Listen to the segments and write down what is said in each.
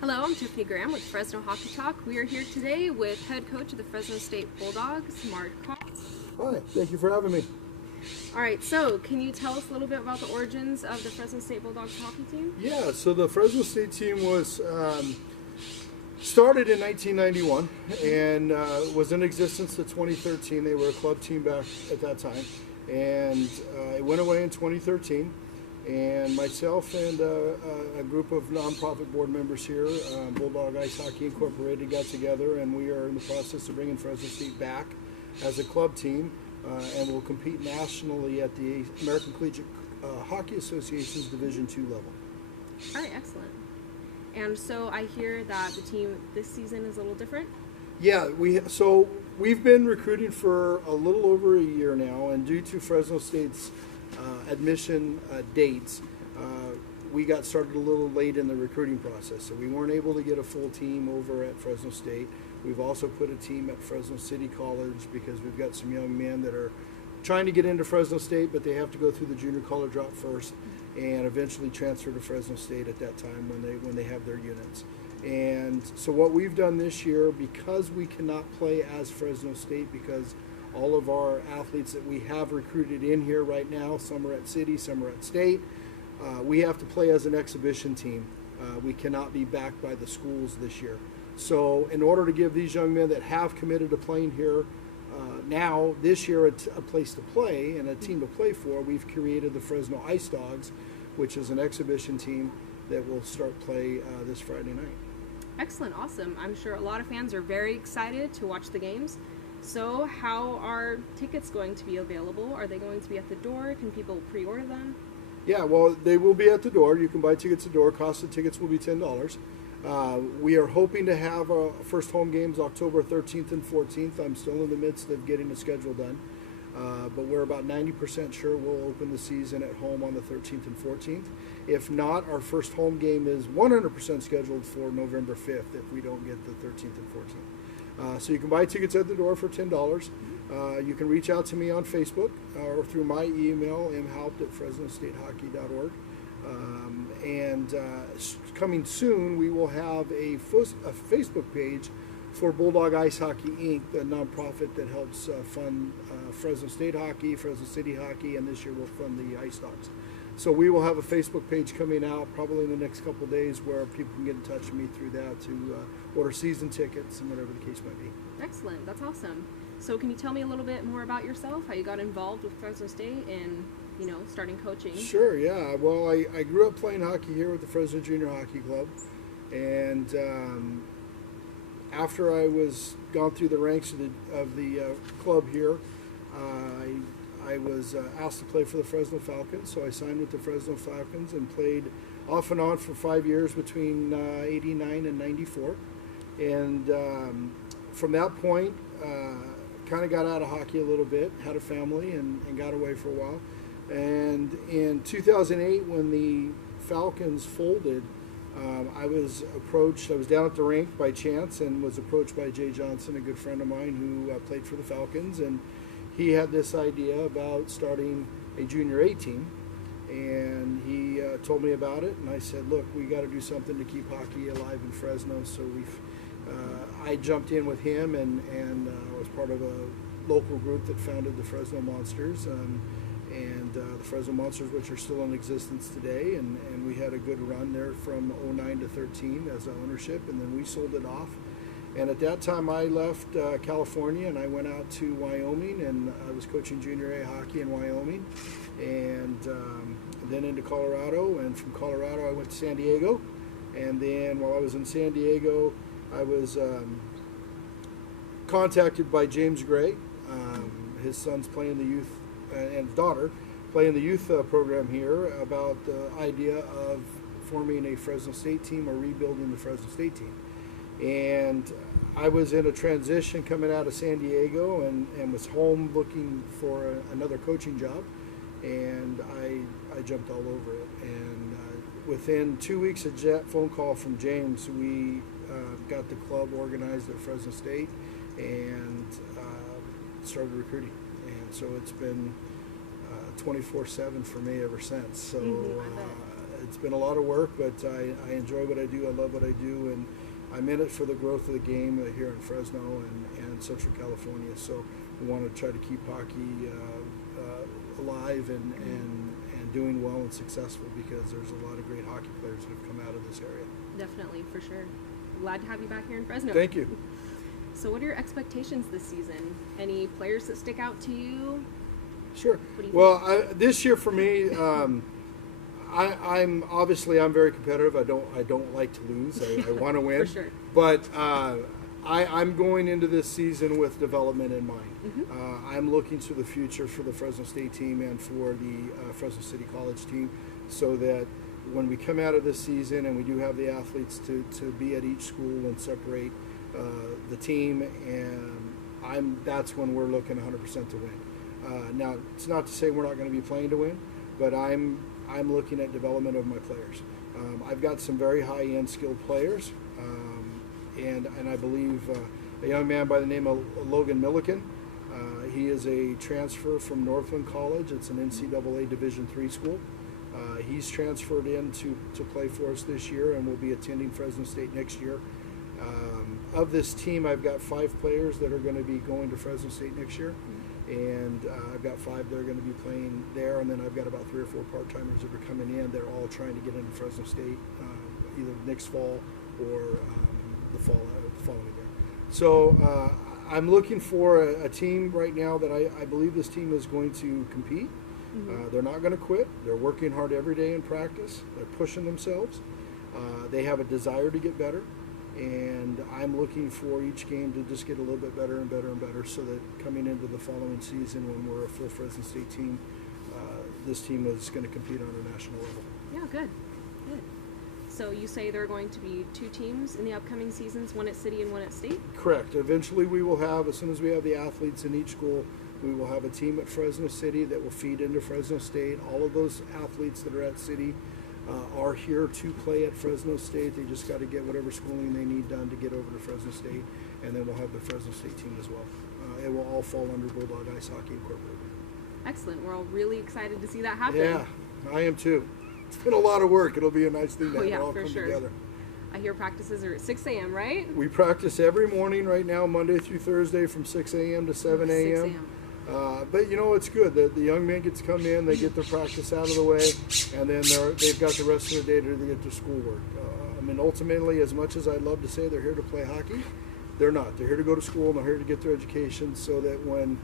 Hello, I'm Tiffany Graham with Fresno Hockey Talk. We are here today with head coach of the Fresno State Bulldogs, Mark Haupt. Hi, thank you for having me. All right, so can you tell us a little bit about the origins of the Fresno State Bulldogs hockey team? Yeah, so the Fresno State team was started in 1991 and was in existence to 2013. They were a club team back at that time, and it went away in 2013. And myself and a group of nonprofit board members here, Bulldog Ice Hockey Incorporated, got together, and we are in the process of bringing Fresno State back as a club team, and will compete nationally at the American Collegiate Hockey Association's Division II level. All right, excellent. And so I hear that the team this season is a little different. Yeah, we've been recruiting for a little over a year now, and due to Fresno State's admission dates, we got started a little late in the recruiting process, so we weren't able to get a full team over at Fresno State. We've also put a team at Fresno City College because we've got some young men that are trying to get into Fresno State, but they have to go through the junior college route first and eventually transfer to Fresno State at that time when they have their units. And so what we've done this year, because we cannot play as Fresno State because all of our athletes that we have recruited in here right now, some are at City, some are at State, we have to play as an exhibition team. We cannot be backed by the schools this year. So in order to give these young men that have committed to playing here now, this year, a place to play and a team to play for, we've created the Fresno Ice Dogs, which is an exhibition team that will start play this Friday night. Excellent, awesome. I'm sure a lot of fans are very excited to watch the games. So how are tickets going to be available? Are they going to be at the door? Can people pre-order them? Yeah, well, they will be at the door. You can buy tickets at the door. Cost of tickets will be $10. We are hoping to have our first home games October 13th and 14th. I'm still in the midst of getting the schedule done. But we're about 90% sure we'll open the season at home on the 13th and 14th. If not, our first home game is 100% scheduled for November 5th if we don't get the 13th and 14th. So you can buy tickets at the door for $10. You can reach out to me on Facebook or through my email, mhaupt@fresnostatehockey.org. Coming soon, we will have a Facebook page for Bulldog Ice Hockey Inc., the nonprofit that helps fund Fresno State Hockey, Fresno City Hockey, and this year we'll fund the Ice Dogs. So we will have a Facebook page coming out probably in the next couple of days where people can get in touch with me through that to order season tickets and whatever the case might be. Excellent, that's awesome. So can you tell me a little bit more about yourself, how you got involved with Fresno State and, starting coaching? Sure, yeah. Well, I grew up playing hockey here with the Fresno Junior Hockey Club, and after I was gone through the ranks of the club here, I was asked to play for the Fresno Falcons, so I signed with the Fresno Falcons and played off and on for 5 years between 89 and 94. And from that point, kind of got out of hockey a little bit, had a family, and got away for a while. And in 2008, when the Falcons folded, I was approached. I was down at the rink by chance and was approached by Jay Johnson, a good friend of mine who played for the Falcons, and he had this idea about starting a junior A team, and he told me about it, and I said, look, we got to do something to keep hockey alive in Fresno. So I jumped in with him and was part of a local group that founded the Fresno Monsters, and the Fresno Monsters, which are still in existence today, and we had a good run there from 09 to 13 as ownership, and then we sold it off. And at that time I left California and I went out to Wyoming, and I was coaching junior A hockey in Wyoming, and then into Colorado, and from Colorado I went to San Diego, and then while I was in San Diego I was contacted by James Gray. His son's playing the youth and his daughter playing the youth program here, about the idea of forming a Fresno State team or rebuilding the Fresno State team. And I was in a transition coming out of San Diego and was home looking for another coaching job, and I jumped all over it. And within 2 weeks of that phone call from James, we got the club organized at Fresno State and started recruiting. And so it's been 24/7 for me ever since. So been a lot of work, but I enjoy what I do. I love what I do, and I'm in it for the growth of the game here in Fresno and Central California. So we want to try to keep hockey alive and doing well and successful, because there's a lot of great hockey players that have come out of this area. Definitely, for sure. Glad to have you back here in Fresno. Thank you. So what are your expectations this season? Any players that stick out to you? Sure. What do you Well, this year for me, I'm obviously very competitive. I don't like to lose. I want to win. For sure. But I'm going into this season with development in mind. Mm-hmm. I'm looking to the future for the Fresno State team and for the Fresno City College team, so that when we come out of this season and we do have the athletes to be at each school and separate the team, and that's when we're looking 100% to win. Now, it's not to say we're not going to be playing to win, but I'm looking at development of my players. I've got some very high-end skilled players, and I believe a young man by the name of Logan Milliken. He is a transfer from Northland College. It's an NCAA Division III school. He's transferred in to play for us this year and will be attending Fresno State next year. Of this team, I've got 5 players that are going to be going to Fresno State next year, and I've got 5 that are going to be playing there, and then I've got about 3 or 4 part-timers that are coming in. They're all trying to get into Fresno State either next fall or the following year. So I'm looking for a team right now that I believe this team is going to compete. Mm-hmm. They're not going to quit. They're working hard every day in practice. They're pushing themselves. They have a desire to get better. And I'm looking for each game to just get a little bit better and better and better, so that coming into the following season, when we're a full Fresno State team, this team is going to compete on a national level. Yeah, good. So you say there are going to be 2 teams in the upcoming seasons, one at City and one at State? Correct. Eventually we will have, as soon as we have the athletes in each school, we will have a team at Fresno City that will feed into Fresno State. All of those athletes that are at City are here to play at Fresno State. They just got to get whatever schooling they need done to get over to Fresno State, and then we'll have the Fresno State team as well. It will all fall under Bulldog Ice Hockey Incorporated. Excellent. We're all really excited to see that happen. Yeah, I am too. It's been a lot of work. It'll be a nice thing to have it all come together. I hear practices are at 6 a.m., right? We practice every morning right now, Monday through Thursday, from 6 a.m. to 7 a.m. 6 a.m. But it's good that the young men get to come in, they get their practice out of the way, and then they've got the rest of the day to get their schoolwork. Ultimately, as much as I'd love to say they're here to play hockey, they're not. They're here to go to school, and they're here to get their education, so that when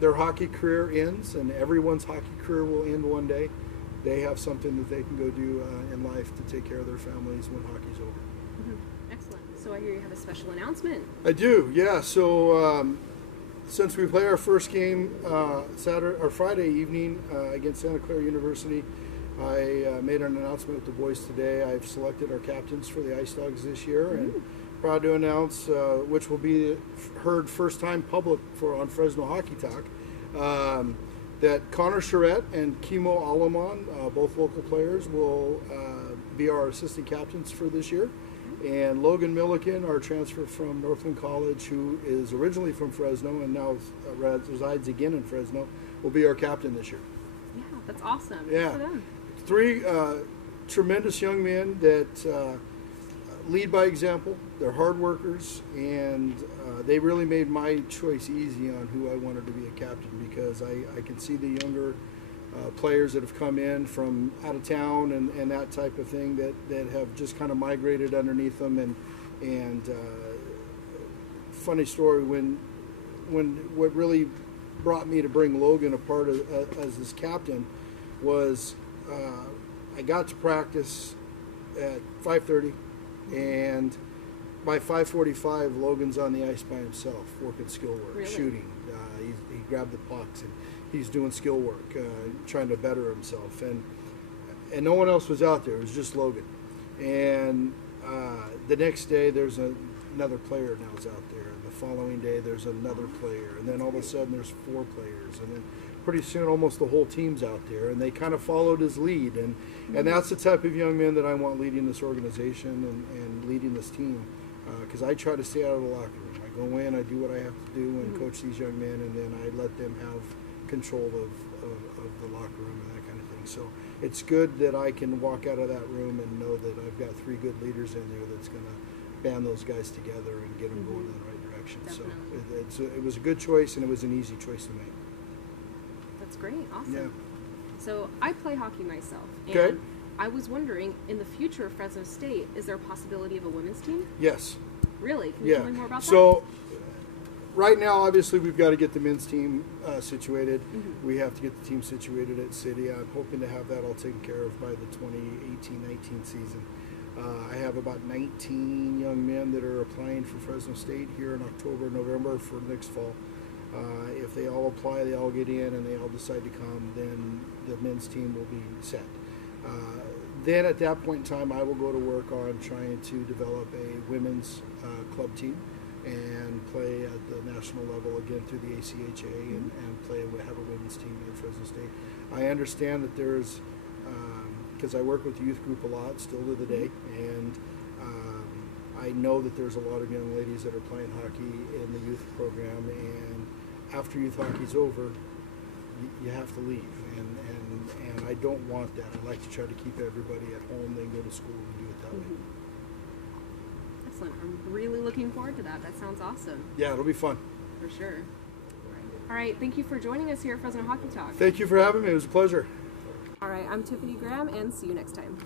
their hockey career ends, and everyone's hockey career will end one day, they have something that they can go do in life to take care of their families when hockey's over. Mm-hmm. Excellent. So I hear you have a special announcement. I do, yeah. So since we play our first game Friday evening against Santa Clara University, I made an announcement with the boys today. I've selected our captains for the Ice Dogs this year, and proud to announce, which will be heard first time public on Fresno Hockey Talk, that Connor Charette and Kimo Alaman, both local players, will be our assistant captains for this year. And Logan Milliken, our transfer from Northland College, who is originally from Fresno and now resides again in Fresno, will be our captain this year. Yeah, that's awesome. Yeah. Good for them. 3 tremendous young men that lead by example. They're hard workers, and they really made my choice easy on who I wanted to be a captain, because I can see the younger players that have come in from out of town and that type of thing that have just kind of migrated underneath them. And funny story, when what really brought me to bring Logan a part as his captain was I got to practice at 5:30, and by 5:45 Logan's on the ice by himself working skill work. Really? Shooting. He grabbed the pucks and he's doing skill work, trying to better himself, and no one else was out there. It was just Logan. And the next day there's another player now is out there. The following day there's another player, and then all of a sudden there's 4 players, and then pretty soon almost the whole team's out there, and they kind of followed his lead, and that's the type of young men that I want leading this organization and leading this team, because I try to stay out of the locker room. I go in, I do what I have to do and coach these young men, and then I let them have control of the locker room and that kind of thing. So it's good that I can walk out of that room and know that I've got 3 good leaders in there that's going to band those guys together and get them going in the right direction. Definitely. So it was a good choice, and it was an easy choice to make. That's great. Awesome. Yeah. So I play hockey myself. And Okay. I was wondering, in the future of Fresno State, is there a possibility of a women's team? Yes. Really? Can you Yeah. tell me more about So right now, obviously, we've got to get the men's team situated. Mm-hmm. We have to get the team situated at City. I'm hoping to have that all taken care of by the 2018-19 season. I have about 19 young men that are applying for Fresno State here in October, November for next fall. If they all apply, they all get in, and they all decide to come, then the men's team will be set. Then at that point in time, I will go to work on trying to develop a women's club team and play at the national level again through the ACHA and have a women's team at Fresno State. I understand that there's, because I work with the youth group a lot still to the day, and I know that there's a lot of young ladies that are playing hockey in the youth program, and after youth hockey's over, you have to leave, and I don't want that. I like to try to keep everybody at home, then go to school and do it that way. Excellent. I'm really looking forward to that. That sounds awesome. Yeah, it'll be fun. For sure. All right. Thank you for joining us here at Fresno Hockey Talk. Thank you for having me. It was a pleasure. All right. I'm Tiffany Graham, and see you next time.